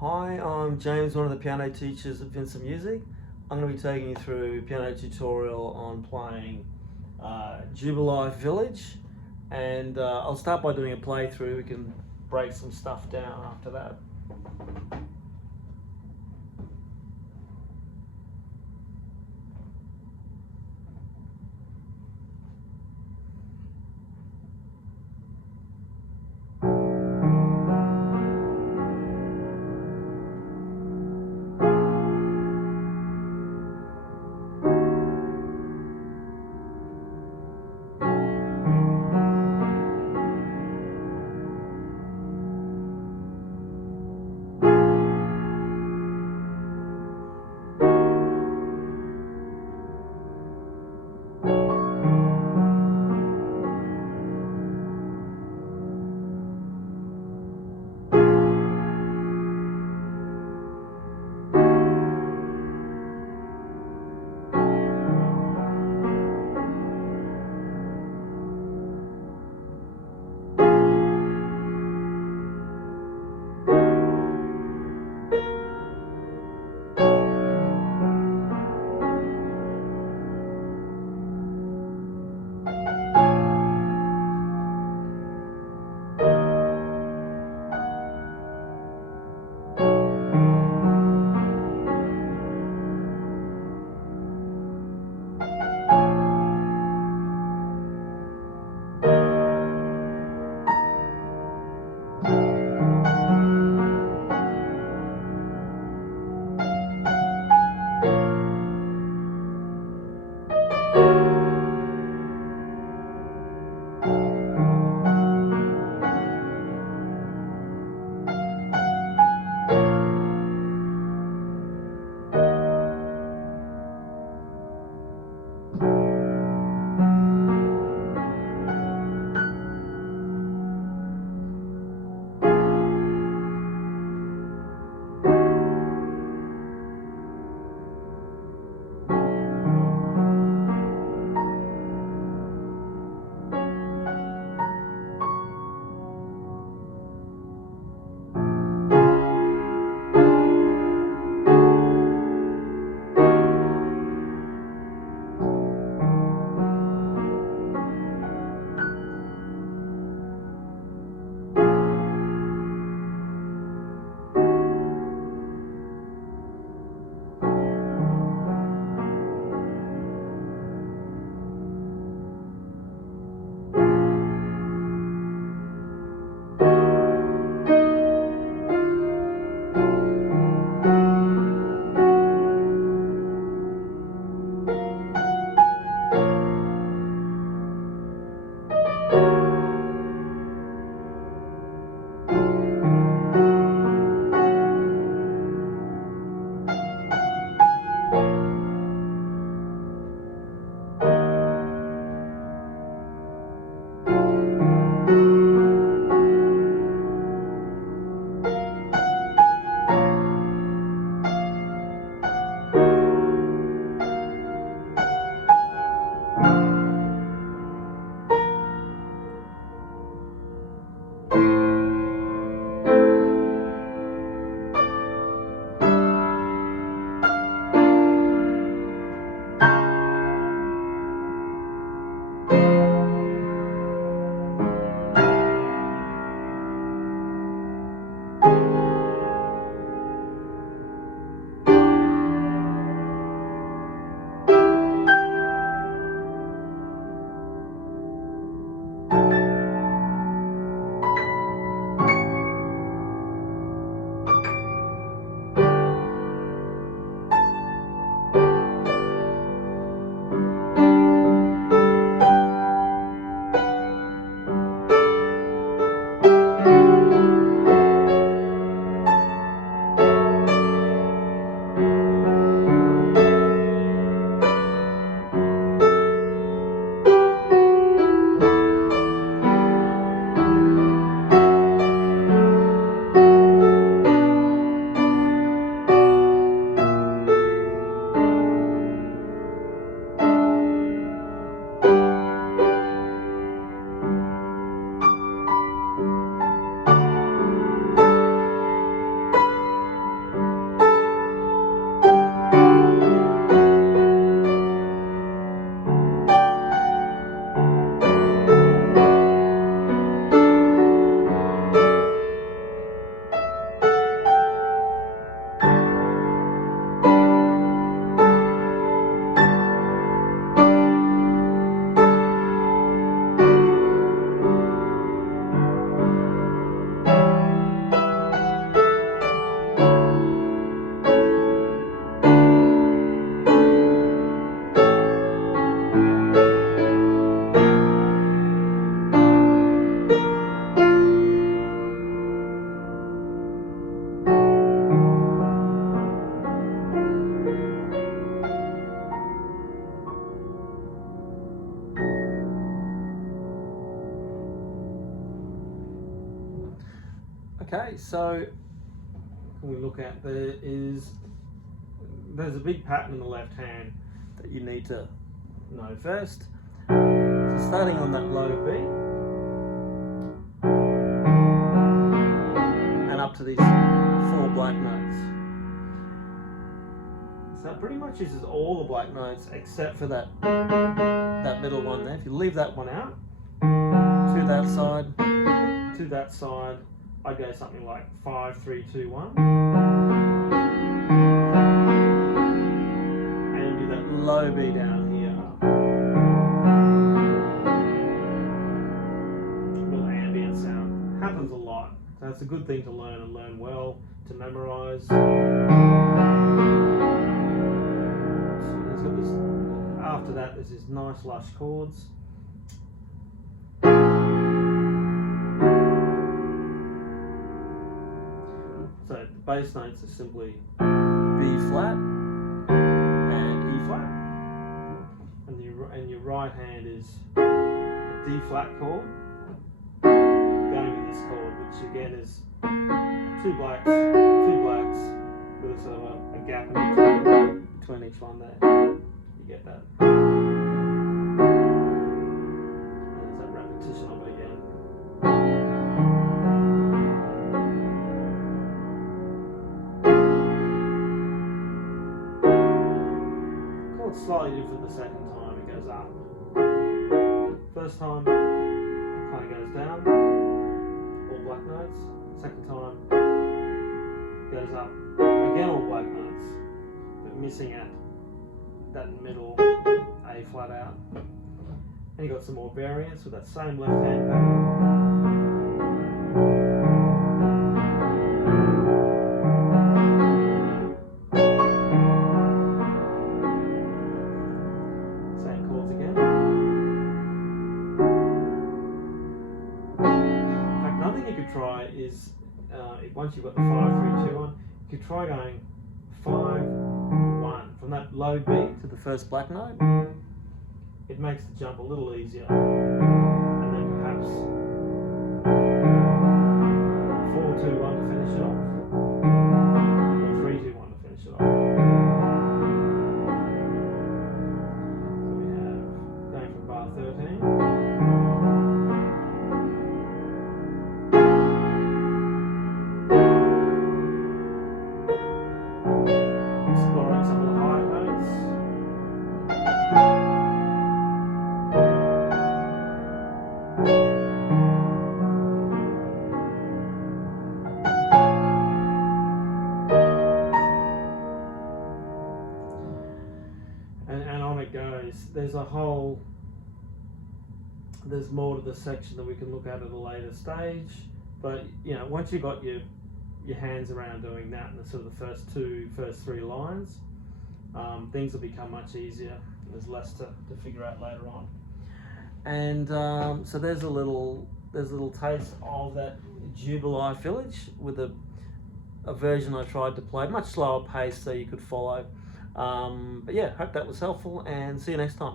Hi, I'm James, one of the piano teachers at Vincent Music. I'm going to be taking you through a piano tutorial on playing Jubilife Village, and I'll start by doing a playthrough. We can break some stuff down after that. Okay, so when we look at there's a big pattern in the left hand that you need to know first. So starting on that low B and up to these 4 black notes. So that pretty much uses all the black notes except for that middle one there. If you leave that one out, to that side, I'd go something like 5, 3, 2, 1. And do that low B down here. Real ambient sound. Happens a lot. So it's a good thing to learn and learn well, to memorize. So there's got this, after that there's this nice lush chords. So the bass notes are simply B flat and E flat, and your right hand is the D flat chord going to this chord, which again is 2 blacks with a sort of a gap in between each one there. You get that. And there's that repetition of it again. Slightly different the second time it goes up. First time it kind of goes down, all black notes. Second time goes up, again all black notes, but missing at that middle A flat out. And you got some more variants with that same left hand pattern. Is once you've got the 5, 3, 2, 1, you could try going 5, 1 from that low B to the first black note. It makes the jump a little easier, and then perhaps 4, 2, 1 to finish it off, or 3, 2, 1 to finish it off. So we have going from bar 13. And on it goes. There's more to the section that we can look at a later stage, but once you've got your hands around doing that in the sort of the first 3 lines, things will become much easier. There's less to figure out later on. And so there's a little taste of that Jubilife Village with a version I tried to play, much slower pace so you could follow. But yeah, hope that was helpful, and see you next time.